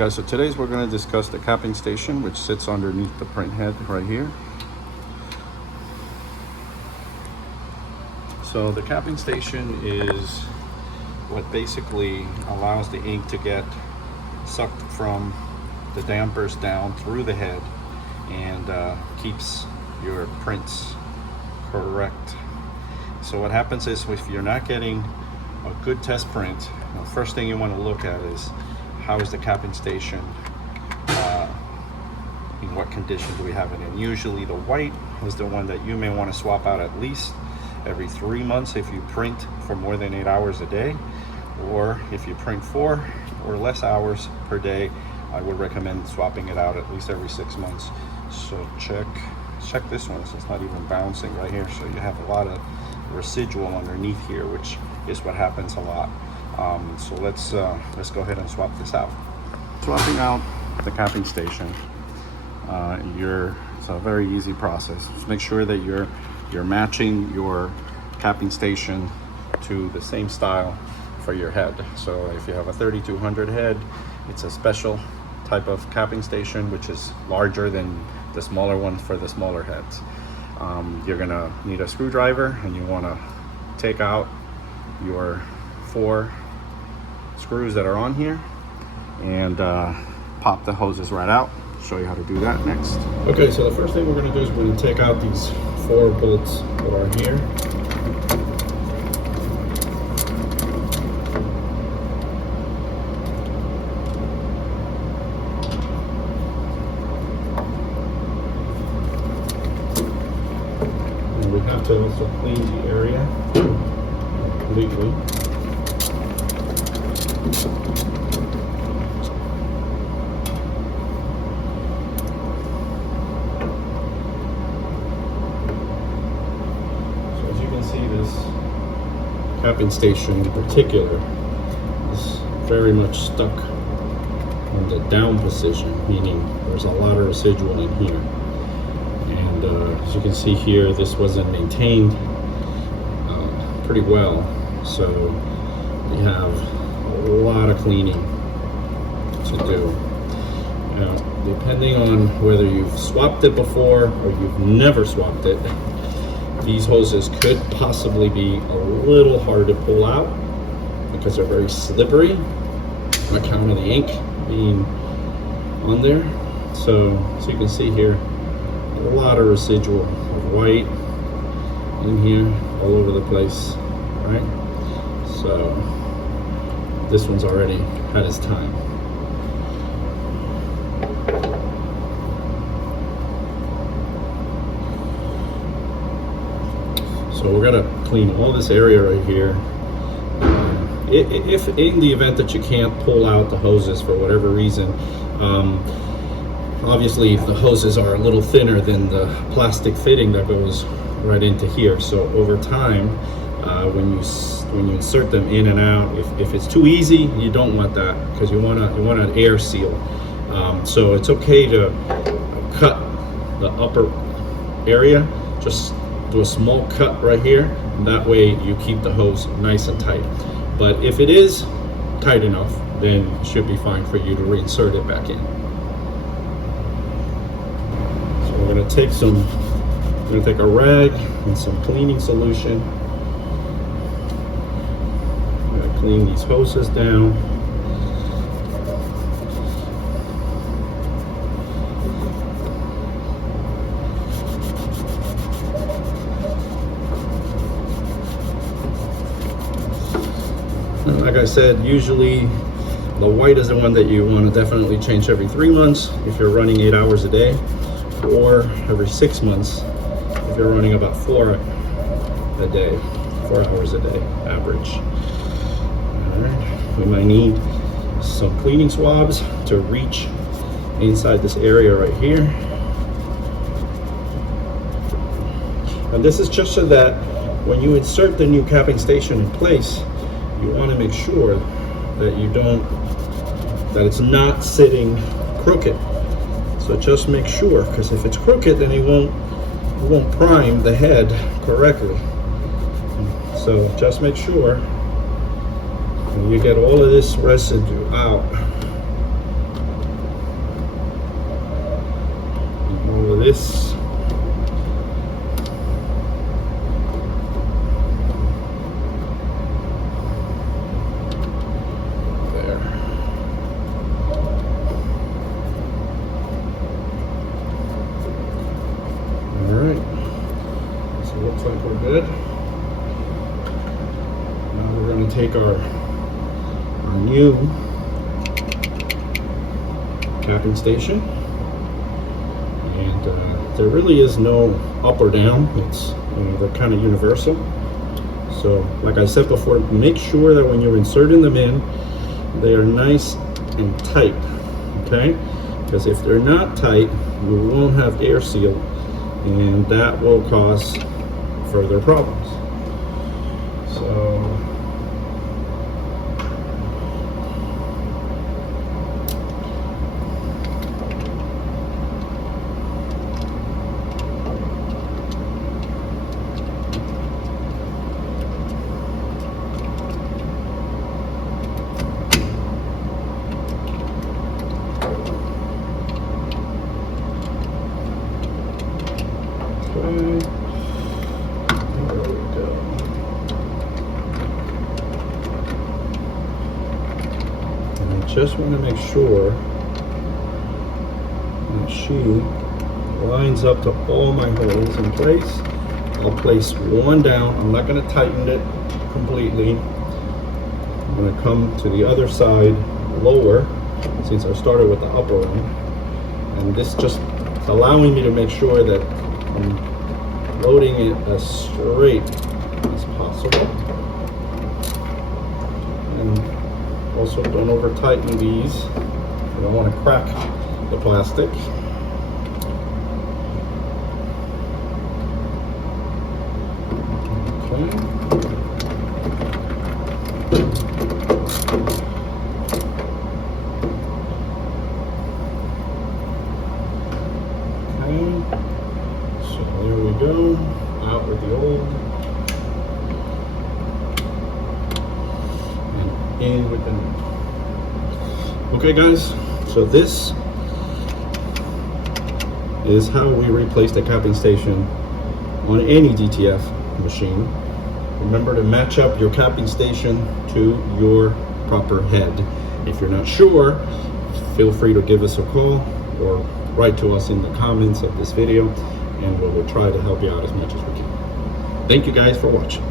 guys, so today's we're going to discuss the capping station, which sits underneath the print head right here. So the capping station is what basically allows the ink to get sucked from the dampers down through the head and keeps your prints correct. So what happens is, if you're not getting a good test print, the first thing you want to look at is how is the capping station, in what condition do we have it in. Usually the white is the one that you may want to swap out at least every 3 months if you print for more than 8 hours a day, or if you print 4 or less hours per day, I would recommend swapping it out at least every 6 months. So check this one, so it's not even bouncing right here, so you have a lot of residual underneath here, which is what happens a lot. So let's go ahead and swap this out. Swapping out the capping station, it's a very easy process. Just make sure that you're matching your capping station to the same style for your head. So if you have a 3200 head, it's a special type of capping station, which is larger than the smaller one for the smaller heads. You're gonna need a screwdriver, and you want to take out your 4 screws that are on here and pop the hoses right out. Show you how to do that next. Okay, so the first thing we're going to do is we're going to take out these 4 bolts that are here. And we have to also clean the area completely. Capping station in particular is very much stuck in the down position, meaning there's a lot of residual in here. And as you can see here, this wasn't maintained pretty well, so we have a lot of cleaning to do. Now, depending on whether you've swapped it before or you've never swapped it, these hoses could possibly be a little hard to pull out because they're very slippery on account of the ink being on there. So you can see here, a lot of residual of white in here all over the place, right? So this one's already had its time. So we're gonna clean all this area right here. If in the event that you can't pull out the hoses for whatever reason, obviously the hoses are a little thinner than the plastic fitting that goes right into here. So over time, when you insert them in and out, if it's too easy, you don't want that, because you want an air seal. So it's okay to cut the upper area, just do a small cut right here, and that way you keep the hose nice and tight. But if it is tight enough, then it should be fine for you to reinsert it back in. So we're gonna take a rag and some cleaning solution. I'm gonna clean these hoses down. Like I said, usually the white is the one that you want to definitely change every 3 months if you're running 8 hours a day, or every 6 months if you're running about 4 a day, 4 hours a day average. All right, we might need some cleaning swabs to reach inside this area right here. And this is just so that when you insert the new capping station in place, you want to make sure that it's not sitting crooked. So just make sure, because if it's crooked, then it won't prime the head correctly. So just make sure you get all of this residue out. this. There. All right. So it looks like we're good. Now we're going to take our new capping station, and there really is no up or down. It's they're kind of universal. So like I said before, make sure that when you're inserting them in, they are nice and tight, okay? Because if they're not tight, you won't have air seal, and that will cause further problems. So there we go. And I just want to make sure that she lines up to all my holes in place. I'll place one down. I'm not going to tighten it completely. I'm going to come to the other side lower, since I started with the upper one. And this just allowing me to make sure that I'm loading it as straight as possible. And also don't over tighten these. You don't want to crack the plastic. Okay. So there we go, out with the old and in with the new. Okay guys, so this is how we replace the capping station on any DTF machine. Remember to match up your capping station to your proper head. If you're not sure, feel free to give us a call or write to us in the comments of this video, and we will try to help you out as much as we can. Thank you guys for watching.